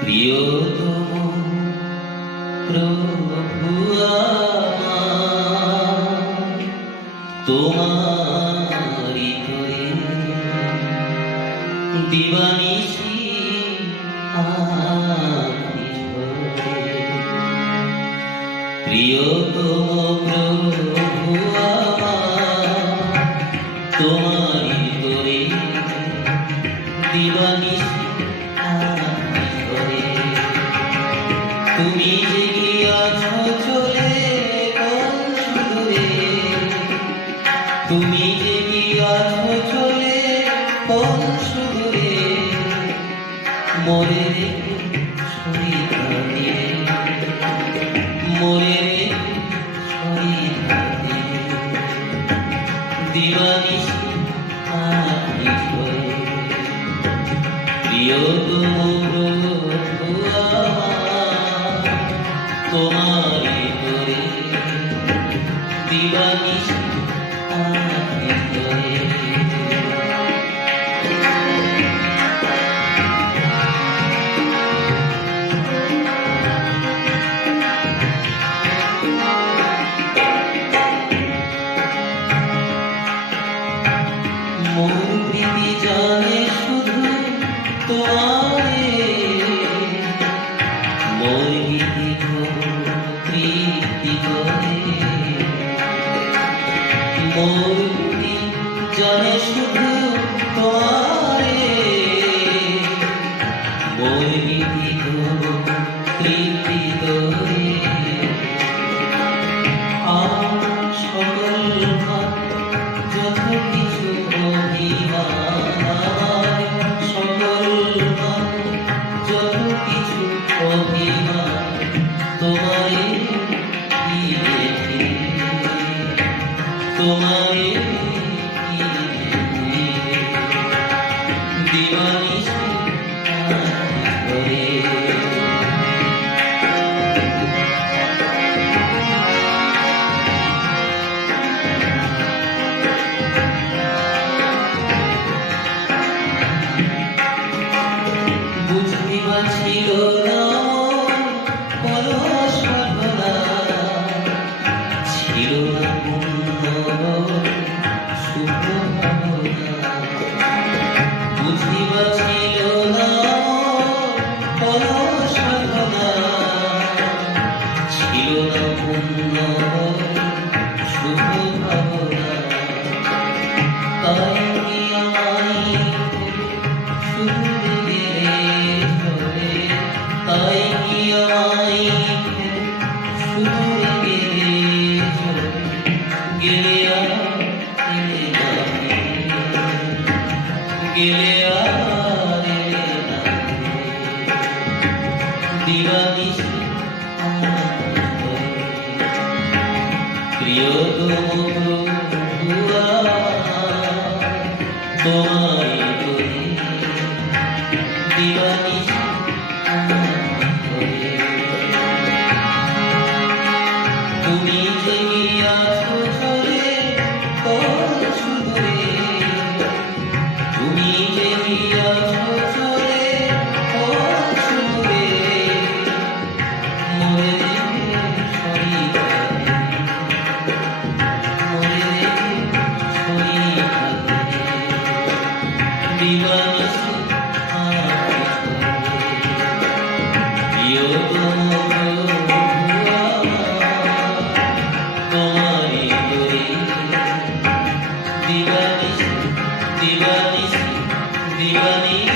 প্রিয়তম প্রভু আমার, তোমারি তরে দিবানিশি আঁখি ঝরে। প্রিয়তম প্রভু আমার, তোমারি তরে দিবানিশি আঁখি ঝরে। তুমি যে গিয়াছো চলে কোন সুদূরে, তুমি যে গিয়াছো চলে কোন সুদূরে, মরে রেখে শরীর দিয়ে, মরে রেখে শরীর দিয়ে দিবানিশি আঁখি ঝরে। প্রিয়তম প্রভু আমার, তোমারি তরে দিবানিশি আঁখি ঝরে। মোর প্রীতি জানে শুধু তোমারে, মোর গীতি প্রীতি করে। মোর প্রীতি জানে শুধু তোমারে, মোর গীতি প্রীতি করে। আর সকল যত কিছু অভিমান, সকল যত কিছু অভিমান তোমারে কি দেখে, তোমারে কি দেখে দিবানিশি আঁখি ঝরে। বুঝিবা ছিল না কলস সাধনা, ছিল না পূর্ণ শুভ ভাবনা। বুঝিবা ছিল না কলস সাধনা, ছিল না পূর্ণ শুভ ভাবনা। তাই কি আমায় শুধু তাই কি আমায় শুধু গেলে আর এলে না, গেলে আর এলে না দিবানিশি আঁখি ঝরে। প্রিয়তম প্রভু আমার, তোমারি তরে দিবানিশি আঁখি ঝরে। তুমি যে গিয়াছো চলে কোন সুদূরে, তুমি যে গিয়াছো চলে কোন সুদূরে, মরে রেখে শরীর দিয়ে, মরে রেখে শরীর দিয়ে দিবানিশি আঁখি ঝরে। প্রিয়তম প্রভু আমার, তোমারি তরে দিবানিশি দিবানিশি দিবানিশি